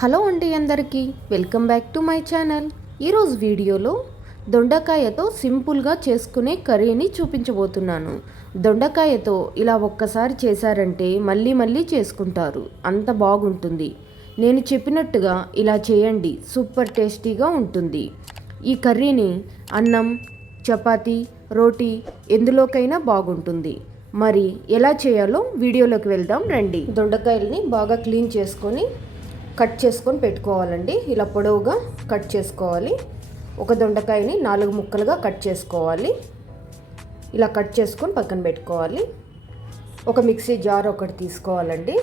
Hello అండి అందరికీ welcome back to my channel. ఈరోజు వీడియోలో దొండకాయతో సింపుల్గా చేసుకునే కర్రీని చూపించబోతున్నాను. దొండకాయతో ఇలా ఒక్కసారి చేశారంటే మళ్ళీ మళ్ళీ చేసుకుంటారు. అంత బాగుంటుంది. నేను చెప్పినట్టుగా ఇలా చేయండి సూపర్ టేస్టీగా ఉంటుంది. ఈ కర్రీని అన్నం చపాతీ రోటీ ఎందులోకైనా బాగుంటుంది. మరి ఎలా చేయాలో వీడియోలోకి వెళ్దాం రండి. దొండకాయల్ని బాగా క్లీన్ చేసుకొని కట్ చేసుకొని పెట్టుకోవాలండి. ఇలా పొడవుగా కట్ చేసుకోవాలి. ఒక దొండకాయని నాలుగు ముక్కలుగా కట్ చేసుకోవాలి. ఇలా కట్ చేసుకొని పక్కన పెట్టుకోవాలి. ఒక మిక్సీ జార్ ఒకటి తీసుకోవాలండి.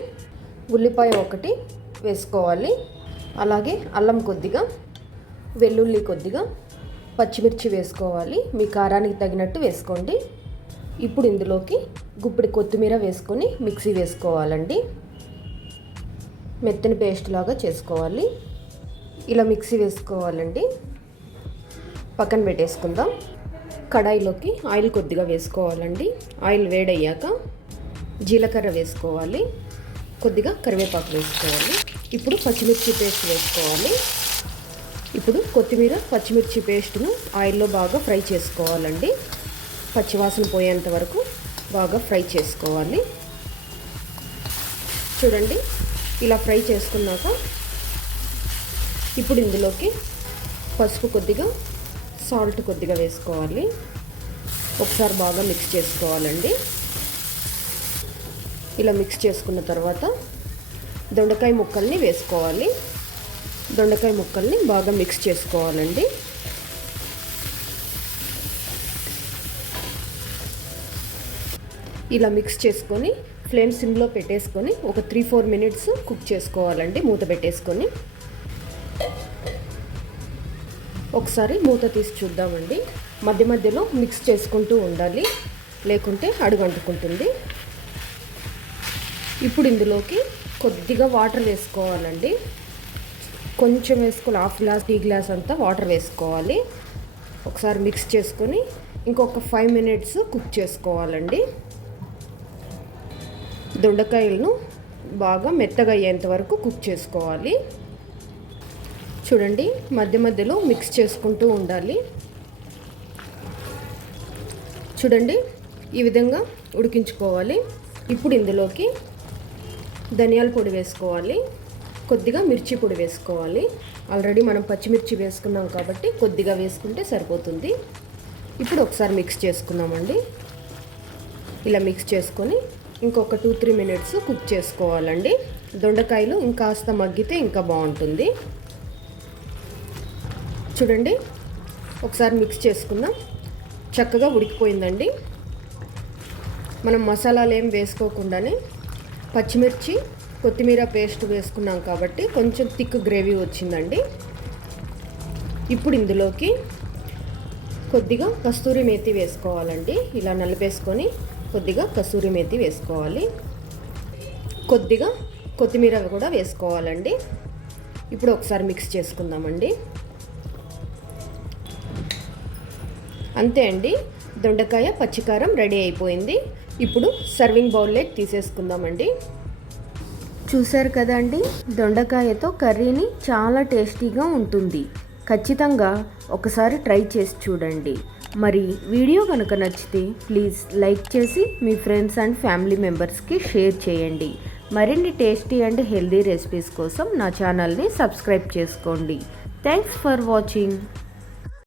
ఉల్లిపాయ ఒకటి వేసుకోవాలి. అలాగే అల్లం కొద్దిగా వెల్లుల్లి కొద్దిగా పచ్చిమిర్చి వేసుకోవాలి. మీ కారానికి తగినట్టు వేసుకోండి. ఇప్పుడు ఇందులోకి గుప్పిడి కొత్తిమీర వేసుకొని మిక్సీ వేసుకోవాలండి. మెత్తని పేస్ట్ లాగా చేసుకోవాలి. ఇలా మిక్సీ వేసుకోవాలండి. పక్కన పెట్టేసుకుందాం. కడాయిలోకి ఆయిల్ కొద్దిగా వేసుకోవాలండి. ఆయిల్ వేడయ్యాక జీలకర్ర వేసుకోవాలి. కొద్దిగా కరివేపాకు వేసుకోవాలి. ఇప్పుడు పచ్చిమిర్చి పేస్ట్ వేసుకోవాలి. ఇప్పుడు కొత్తిమీర పచ్చిమిర్చి పేస్ట్ను ఆయిల్లో బాగా ఫ్రై చేసుకోవాలండి. పచ్చివాసన పోయేంత వరకు బాగా ఫ్రై చేసుకోవాలి. చూడండి. ఇలా ఫ్రై చేసుకున్నాక ఇప్పుడు ఇందులోకి పసుపు కొద్దిగా సాల్ట్ కొద్దిగా వేసుకోవాలి. ఒకసారి బాగా మిక్స్ చేసుకోవాలండి. ఇలా మిక్స్ చేసుకున్న తర్వాత దొండకాయ ముక్కల్ని వేసుకోవాలి. దొండకాయ ముక్కల్ని బాగా మిక్స్ చేసుకోవాలండి. ఇలా మిక్స్ చేసుకొని ఫ్లేమ్ సిమ్లో పెట్టేసుకొని ఒక త్రీ ఫోర్ మినిట్స్ కుక్ చేసుకోవాలండి మూత పెట్టేసుకొని. ఒకసారి మూత తీసి చూద్దామండి. మధ్య మధ్యలో మిక్స్ చేసుకుంటూ ఉండాలి లేకుంటే అడుగంటుకుంటుంది. ఇప్పుడు ఇందులోకి కొద్దిగా వాటర్ వేసుకోవాలండి. కొంచెం వేసుకోవాలి హాఫ్ గ్లాస్ టీ గ్లాస్ అంతా వాటర్ వేసుకోవాలి. ఒకసారి మిక్స్ చేసుకొని ఇంకొక ఫైవ్ మినిట్స్ కుక్ చేసుకోవాలండి. దొండకాయలను బాగా మెత్తగా అయ్యేంత వరకు కుక్ చేసుకోవాలి. చూడండి మధ్య మధ్యలో మిక్స్ చేసుకుంటూ ఉండాలి. చూడండి ఈ విధంగా ఉడికించుకోవాలి. ఇప్పుడు ఇందులోకి ధనియాల పొడి వేసుకోవాలి. కొద్దిగా మిర్చి పొడి వేసుకోవాలి. ఆల్రెడీ మనం పచ్చిమిర్చి వేసుకున్నాం కాబట్టి కొద్దిగా వేసుకుంటే సరిపోతుంది. ఇప్పుడు ఒకసారి మిక్స్ చేసుకున్నామండి ఇలా మిక్స్ చేసుకొని ఇంకొక టూ త్రీ మినిట్స్ కుక్ చేసుకోవాలండి. దొండకాయలు ఇంకాస్త మగ్గితే ఇంకా బాగుంటుంది. చూడండి ఒకసారి మిక్స్ చేసుకుందాం. చక్కగా ఉడికిపోయిందండి. మనం మసాలాలు ఏం వేసుకోకుండానే పచ్చిమిర్చి కొత్తిమీర పేస్ట్ వేసుకున్నాం కాబట్టి కొంచెం థిక్ గ్రేవీ వచ్చిందండి. ఇప్పుడు ఇందులోకి కొద్దిగా కస్తూరి మేతి వేసుకోవాలండి. ఇలా నలిపేసుకొని కొద్దిగా కసూరి మేతి వేసుకోవాలి. కొద్దిగా కొత్తిమీర కూడా వేసుకోవాలండి. ఇప్పుడు ఒకసారి మిక్స్ చేసుకుందామండి. అంతే అండి. దొండకాయ పచ్చికారం రెడీ అయిపోయింది. ఇప్పుడు సర్వింగ్ బౌల్లోకి తీసేసుకుందామండి. చూశారు కదండి? దొండకాయతో కర్రీని చాలా టేస్టీగా ఉంటుంది. ఖచ్చితంగా ఒకసారి ట్రై చేసి చూడండి. మరి వీడియో కనుక నచ్చితే ప్లీజ్ లైక్ చేసి మీ ఫ్రెండ్స్ అండ్ ఫ్యామిలీ మెంబర్స్కి షేర్ చేయండి. మరిన్ని టేస్టీ అండ్ హెల్దీ రెసిపీస్ కోసం నా ఛానల్ని సబ్స్క్రైబ్ చేసుకోండి. Thanks for watching.